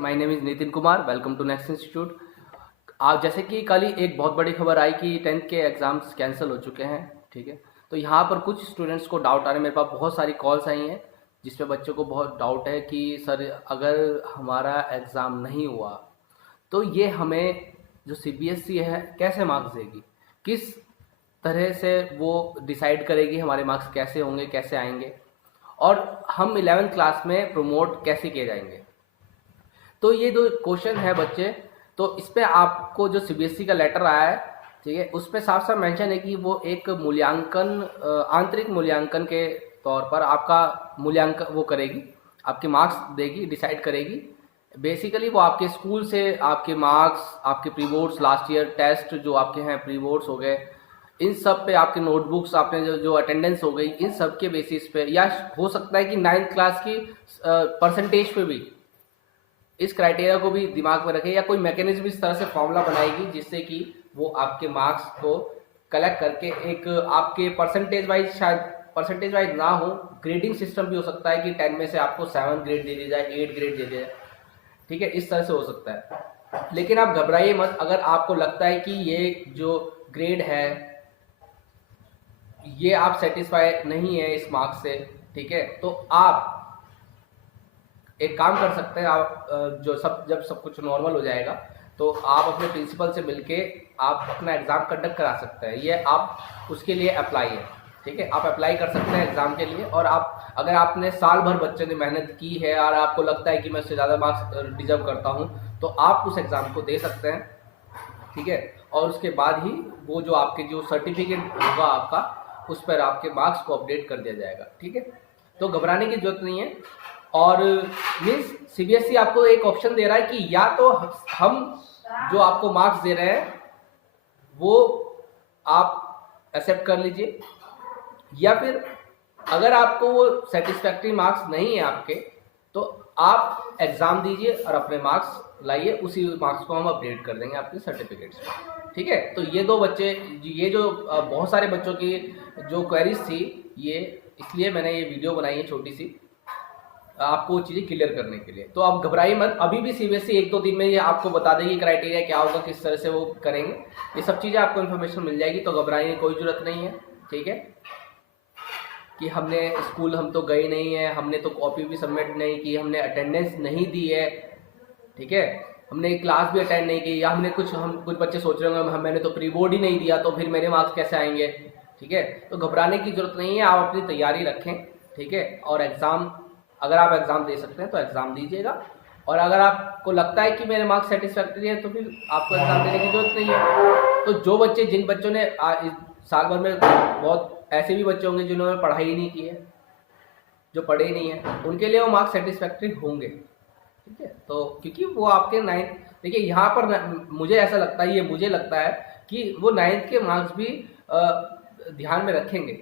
My name is Nitin Kumar. Welcome to Next Institute. आज जैसे कि कल ही एक बहुत बड़ी खबर आई कि 10th के एग्ज़ाम्स कैंसिल हो चुके हैं। ठीक है, तो यहाँ पर कुछ स्टूडेंट्स को डाउट आ रहे हैं। मेरे पास बहुत सारी कॉल्स आई हैं जिसमें बच्चों को बहुत डाउट है कि सर अगर हमारा एग्ज़ाम नहीं हुआ तो ये हमें जो सीबीएसई है कैसे मार्क्स देगी, किस तरह से वो डिसाइड करेगी हमारे मार्क्स कैसे होंगे, कैसे आएंगे, और हम 11th क्लास में प्रमोट कैसे किए जाएंगे। तो ये जो क्वेश्चन है बच्चे, तो इस पे आपको जो सीबीएसई का लेटर आया है, ठीक है, उस पर साफ साफ मेंशन है कि वो एक मूल्यांकन, आंतरिक मूल्यांकन के तौर पर आपका मूल्यांकन वो करेगी, आपके मार्क्स देगी, डिसाइड करेगी। बेसिकली वो आपके स्कूल से आपके मार्क्स, आपके pre boards, last year test जो आपके हैं, प्री बोर्ड्स हो गए, इन सब पे आपके नोटबुक्स, आपने जो अटेंडेंस हो गई, इन सब के बेसिस पे, या हो सकता है कि 9th क्लास की परसेंटेज पे भी इस क्राइटेरिया को भी दिमाग में रखे, या कोई मैकेनिज्म इस तरह से फॉर्मूला बनाएगी जिससे कि वो आपके मार्क्स को कलेक्ट करके एक आपके परसेंटेज वाइज, शायद परसेंटेज वाइज ना हो, ग्रेडिंग सिस्टम भी हो सकता है कि 10 में से आपको 7 ग्रेड दे दिया जाए, 8 ग्रेड दे दिया जाए। ठीक है, इस तरह से हो सकता है। लेकिन आप घबराइए मत। अगर आपको लगता है कि ये जो ग्रेड है ये आप सेटिस्फाई नहीं है इस मार्क्स से, ठीक है, तो आप एक काम कर सकते हैं। आप जब सब कुछ नॉर्मल हो जाएगा तो आप अपने प्रिंसिपल से मिलके आप अपना एग्ज़ाम कंडक्ट करा सकते हैं। ये आप उसके लिए अप्लाई है, ठीक है, आप अप्लाई कर सकते हैं एग्ज़ाम के लिए। और आप अगर आपने साल भर बच्चे ने मेहनत की है और आपको लगता है कि मैं उससे ज़्यादा मार्क्स डिजर्व करता हूँ, तो आप उस एग्ज़ाम को दे सकते हैं, ठीक है। और उसके बाद ही वो जो आपके जो सर्टिफिकेट होगा आपका, उस पर आपके मार्क्स को अपडेट कर दिया जाएगा, ठीक है। तो घबराने की जरूरत नहीं है। और मीन्स सीबीएसई आपको एक ऑप्शन दे रहा है कि या तो हम जो आपको मार्क्स दे रहे हैं वो आप एक्सेप्ट कर लीजिए, या फिर अगर आपको वो सेटिस्फैक्ट्री मार्क्स नहीं है आपके, तो आप एग्ज़ाम दीजिए और अपने मार्क्स लाइए, उसी मार्क्स को हम अपडेट कर देंगे आपके सर्टिफिकेट्स में, ठीक है। तो ये दो बच्चे, ये जो बहुत सारे बच्चों की जो क्वेरीज थी, ये इसलिए मैंने ये वीडियो बनाई है छोटी सी, आपको चीज़ें क्लियर करने के लिए। तो आप घबराइए मत। अभी भी सीबीएसई 1-2 दिन में ये आपको बता देगी क्राइटेरिया क्या होगा, किस तरह से वो करेंगे, ये सब चीज़ें आपको इन्फॉर्मेशन मिल जाएगी। तो घबराने की कोई ज़रूरत नहीं है, ठीक है, कि हमने स्कूल हम तो गए नहीं है, हमने तो कॉपी भी सबमिट नहीं की, हमने अटेंडेंस नहीं दी है, ठीक है, हमने क्लास भी अटेंड नहीं की, या हमने हम कुछ बच्चे सोच रहे होंगे मैंने तो प्री बोर्ड ही नहीं दिया तो फिर मेरे मार्क्स कैसे आएंगे, ठीक है। तो घबराने की जरूरत नहीं है, आप अपनी तैयारी रखें, ठीक है। और एग्ज़ाम, अगर आप एग्ज़ाम दे सकते हैं तो एग्ज़ाम दीजिएगा, और अगर आपको लगता है कि मेरे मार्क्स सेटिस्फैक्ट्री है तो फिर आपको एग्ज़ाम देने की जरूरत नहीं है। तो जो बच्चे, जिन बच्चों ने इस साल भर में, बहुत ऐसे भी बच्चे होंगे जिन्होंने पढ़ाई ही नहीं की है, जो पढ़े ही नहीं है, उनके लिए वो मार्क्स सेटिस्फैक्ट्री होंगे, ठीक है। तो क्योंकि वो आपके 9th, देखिए यहाँ पर मुझे ऐसा लगता है, ये मुझे लगता है कि वो 9th के मार्क्स भी ध्यान में रखेंगे,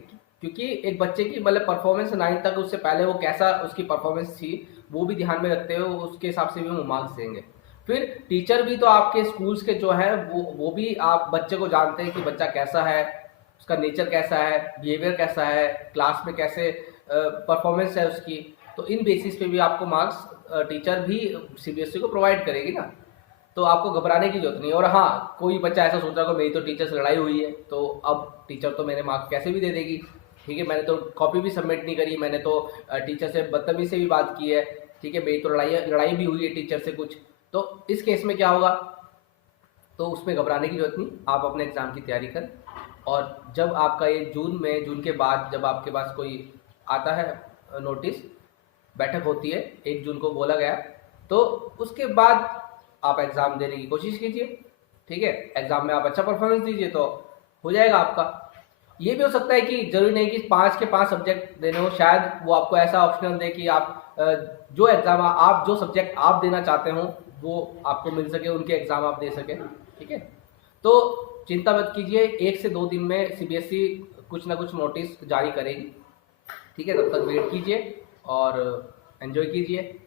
क्योंकि एक बच्चे की मतलब परफॉर्मेंस 9th तक, उससे पहले वो कैसा उसकी परफॉर्मेंस थी, वो भी ध्यान में रखते हुए उसके हिसाब से भी वो मार्क्स देंगे। फिर टीचर भी तो आपके स्कूल्स के जो है वो भी आप बच्चे को जानते हैं कि बच्चा कैसा है, उसका नेचर कैसा है, बिहेवियर कैसा है, क्लास में कैसे परफॉर्मेंस है उसकी। तो इन बेसिस पे भी आपको मार्क्स टीचर भी सीबीएसई को प्रोवाइड करेगी ना, तो आपको घबराने की जरूरत नहीं है। और हाँ, कोई बच्चा ऐसा सोच रहा होगा मेरी तो टीचर से लड़ाई हुई है, तो अब टीचर तो मेरे मार्क्स कैसे भी दे देगी, ठीक है, मैंने तो कॉपी भी सबमिट नहीं करी, मैंने तो टीचर से बदतमीजी से भी बात की है, ठीक है, मेरी तो लड़ाई भी हुई है टीचर से कुछ। तो इस केस में क्या होगा, तो उसमें घबराने की जरूरत नहीं, आप अपने एग्ज़ाम की तैयारी करें। और जब आपका ये जून के बाद जब आपके पास कोई आता है नोटिस, बैठक होती है 1 जून को बोला गया, तो उसके बाद आप एग्ज़ाम देने की कोशिश कीजिए, ठीक है। एग्ज़ाम में आप अच्छा परफॉर्मेंस दीजिए तो हो जाएगा आपका। ये भी हो सकता है कि जरूरी नहीं कि 5 के 5 सब्जेक्ट देने हो, शायद वो आपको ऐसा ऑप्शनल दे कि आप जो एग्ज़ाम आप जो सब्जेक्ट आप देना चाहते हो वो आपको मिल सके, उनके एग्ज़ाम आप दे सके, ठीक है। तो चिंता मत कीजिए, 1 से 2 दिन में सीबीएसई कुछ ना कुछ नोटिस जारी करेगी, ठीक है। तब तक वेट कीजिए और एंजॉय कीजिए।